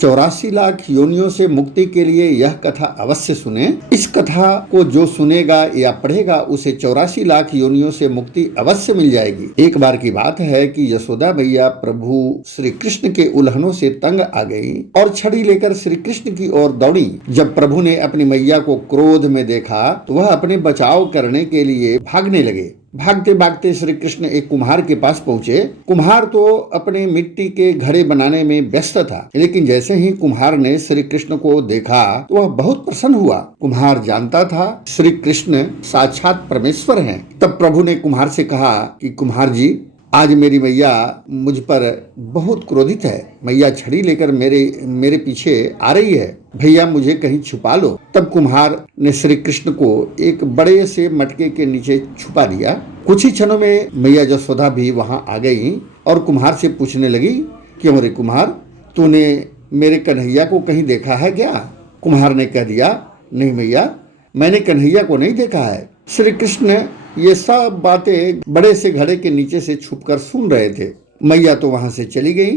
84 लाख योनियों से मुक्ति के लिए यह कथा अवश्य सुने। इस कथा को जो सुनेगा या पढ़ेगा उसे 84 लाख योनियों से मुक्ति अवश्य मिल जाएगी। एक बार की बात है कि यशोदा मैया प्रभु श्री कृष्ण के उल्लंघनों से तंग आ गई और छड़ी लेकर श्री कृष्ण की ओर दौड़ी। जब प्रभु ने अपनी मैया को क्रोध में देखा तो वह अपने बचाव करने के लिए भागने लगे। भागते भागते श्री कृष्ण एक कुम्हार के पास पहुँचे। कुम्हार तो अपने मिट्टी के घड़े बनाने में व्यस्त था, लेकिन जैसे ही कुम्हार ने श्री कृष्ण को देखा तो वह बहुत प्रसन्न हुआ। कुम्हार जानता था श्री कृष्ण साक्षात परमेश्वर हैं। तब प्रभु ने कुम्हार से कहा कि कुम्हार जी, आज मेरी मैया मुझ पर बहुत क्रोधित है। मैया छड़ी लेकर मेरे पीछे आ रही है। भैया मुझे कहीं छुपा लो। तब कुम्हार ने श्री कृष्ण को एक बड़े से मटके के नीचे छुपा दिया। कुछ ही क्षणों में मैया यशोदा भी वहां आ गई और कुम्हार से पूछने लगी कि अरे कुम्हार, तूने मेरे कन्हैया को कहीं देखा है क्या? कुम्हार ने कह दिया, नहीं मैया, मैंने कन्हैया को नहीं देखा है। श्री कृष्ण ये सब बातें बड़े से घड़े के नीचे से छुपकर सुन रहे थे। मैया तो वहां से चली गई।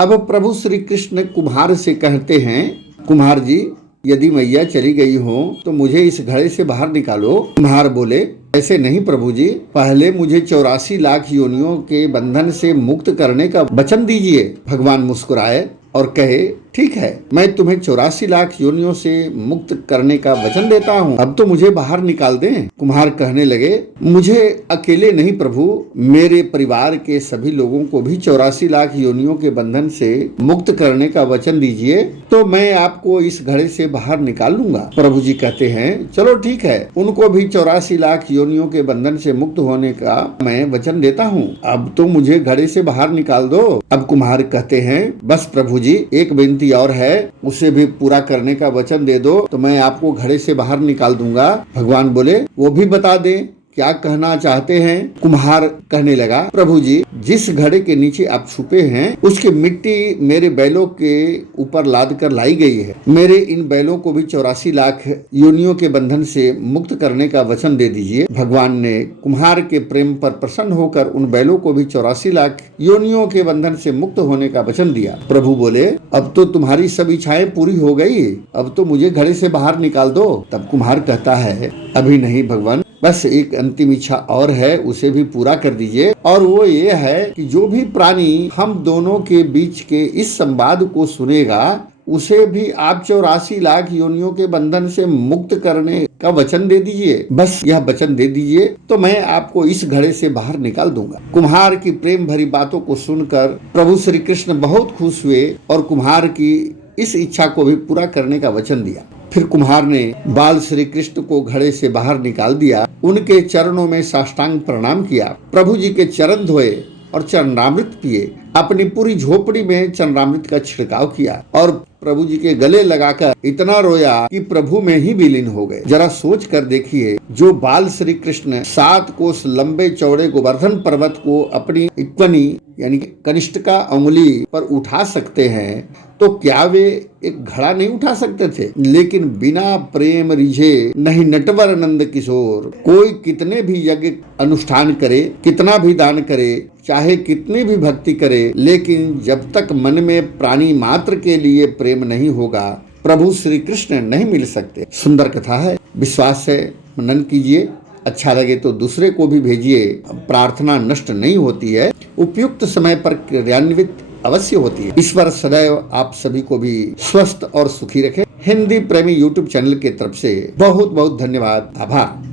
अब प्रभु श्री कृष्ण कुम्हार से कहते हैं, कुम्हार जी, यदि मैया चली गई हो तो मुझे इस घड़े से बाहर निकालो। कुम्हार बोले, ऐसे नहीं प्रभु जी, पहले मुझे 84 लाख योनियों के बंधन से मुक्त करने का वचन दीजिए। भगवान मुस्कुराए और कहे, ठीक है, मैं तुम्हें 84 लाख योनियों से मुक्त करने का वचन देता हूँ। अब तो मुझे बाहर निकाल दें। कुम्हार कहने लगे, मुझे अकेले नहीं प्रभु, मेरे परिवार के सभी लोगों को भी 84 लाख योनियों के बंधन से मुक्त करने का वचन दीजिए तो मैं आपको इस घड़े से बाहर निकाल लूंगा। प्रभु जी कहते हैं, चलो ठीक है, उनको भी 84 लाख योनियों के बंधन से मुक्त होने का मैं वचन देता हूँ। अब तो मुझे घड़े से बाहर निकाल दो। अब कुम्हार कहते हैं, बस प्रभु जी, एक बेनती और है, उसे भी पूरा करने का वचन दे दो तो मैं आपको घड़े से बाहर निकाल दूंगा। भगवान बोले, वो भी बता दे, क्या कहना चाहते हैं? कुम्हार कहने लगा, प्रभु जी, जिस घड़े के नीचे आप छुपे हैं उसकी मिट्टी मेरे बैलों के ऊपर लाद कर लाई गई है। मेरे इन बैलों को भी 84 लाख योनियों के बंधन से मुक्त करने का वचन दे दीजिए। भगवान ने कुम्हार के प्रेम पर प्रसन्न होकर उन बैलों को भी 84 लाख योनियों के बंधन से मुक्त होने का वचन दिया। प्रभु बोले, अब तो तुम्हारी सब इच्छाएं पूरी हो गई, अब तो मुझे घड़े से बाहर निकाल दो। तब कुम्हार कहता है, अभी नहीं भगवान, बस एक अंतिम इच्छा और है, उसे भी पूरा कर दीजिए। और वो ये है कि जो भी प्राणी हम दोनों के बीच के इस संवाद को सुनेगा उसे भी आप 84 लाख योनियों के बंधन से मुक्त करने का वचन दे दीजिए। बस यह वचन दे दीजिए तो मैं आपको इस घड़े से बाहर निकाल दूंगा। कुम्हार की प्रेम भरी बातों को सुनकर प्रभु श्री कृष्ण बहुत खुश हुए और कुम्हार की इस इच्छा को भी पूरा करने का वचन दिया। फिर कुम्हार ने बाल श्री कृष्ण को घड़े से बाहर निकाल दिया, उनके चरणों में साष्टांग प्रणाम किया, प्रभु जी के चरण धोए और चरणामृत पिए, अपनी पूरी झोपड़ी में चरणामृत का छिड़काव किया और प्रभु जी के गले लगाकर इतना रोया कि प्रभु में ही विलीन हो गए। जरा सोच कर देखिए, जो बाल श्री कृष्ण 7 कोस लंबे चौड़े गोवर्धन पर्वत को अपनी इक्वनी यानी कनिष्ठिका उंगली पर उठा सकते हैं तो क्या वे एक घड़ा नहीं उठा सकते थे? लेकिन बिना प्रेम रिझे नहीं नटवर नंद किशोर। कोई कितने भी यज्ञ अनुष्ठान करे, कितना भी दान करे, चाहे कितनी भी भक्ति करे, लेकिन जब तक मन में प्राणी मात्र के लिए प्रेम नहीं होगा प्रभु श्री कृष्ण नहीं मिल सकते। सुंदर कथा है, विश्वास है, मनन कीजिए। अच्छा लगे तो दूसरे को भी भेजिए। प्रार्थना नष्ट नहीं होती है, उपयुक्त समय पर क्रियान्वित अवश्य होती है। ईश्वर सदैव आप सभी को भी स्वस्थ और सुखी रखे। हिंदी प्रेमी यूट्यूब चैनल के तरफ से बहुत बहुत धन्यवाद, आभार।